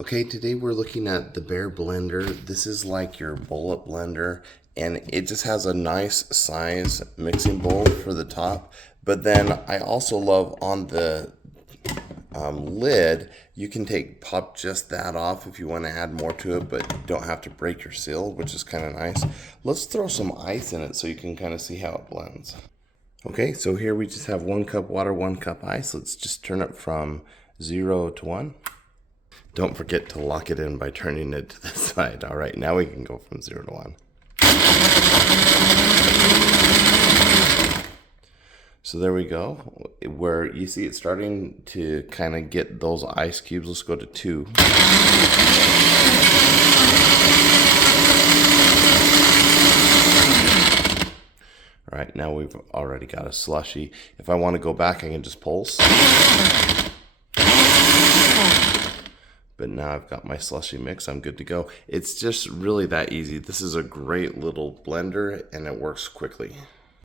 Okay, today we're looking at the Bear Blender. This is like your bullet blender, and it just has a nice size mixing bowl for the top. But then I also love on the lid, you can pop just that off if you want to add more to it, but don't have to break your seal, which is kind of nice. Let's throw some ice in it so you can kind of see how it blends. Okay, so here we just have 1 cup water, 1 cup ice. Let's just turn it from 0 to 1. Don't forget to lock it in by turning it to the side. All right, now we can go from 0 to 1. So there we go. Where you see it starting to kind of get those ice cubes. Let's go to 2. All right, now we've already got a slushy. If I want to go back, I can just pulse. But now I've got my slushy mix. I'm good to go. It's just really that easy. This is a great little blender and it works quickly.